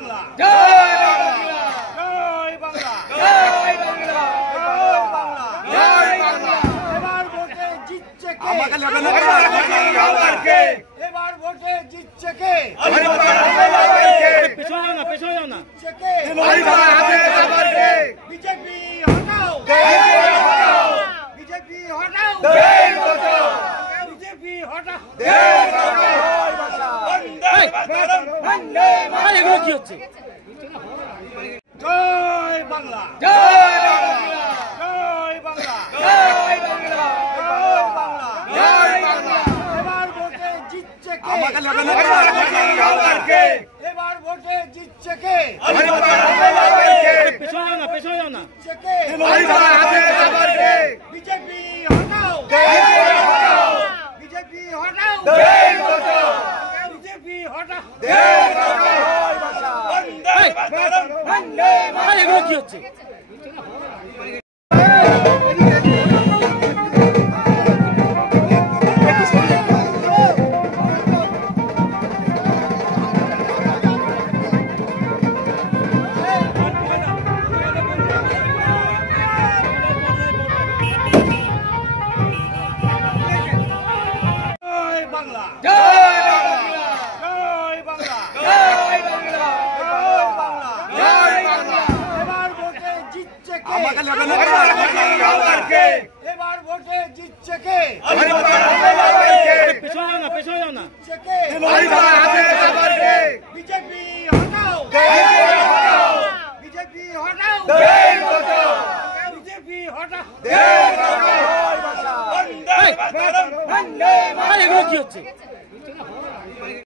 বাংলা জয় বাংলা জয় বাংলা জয় বাংলা জয় বাংলা জয় বাংলা এবার ভোটে জিতছে কে এবার ভোটে জিতছে কে পেছনে যাও না জিতছে কে বিজেপি হটাও বিজেপি হটাও বিজেপি হটাও এগুলো কি হচ্ছে? জয় বাংলা জয় বাংলা জয় বাংলা জয় বাংলা জয় বাংলা জয় বাংলা এবার ভোটে জিতছে কে এবার ভোটে জিতছে কে পেছনে যাও না জিতছে কে বিজেপি হটাও বিজেপি হটাও বিজেপি হটাও এগুলো কি হচ্ছে? জয় বাংলা জয় বাংলা জয় বাংলা জয় বাংলা জয় বাংলা জয় বাংলা এবার ভোটে জিতছে কে এবার ভোটে জিতছে কে পেছনে যাও না জিতছে কে বিজেপি হটাও বিজেপি হটাও বিজেপি হটাও এগুলো কি হচ্ছে?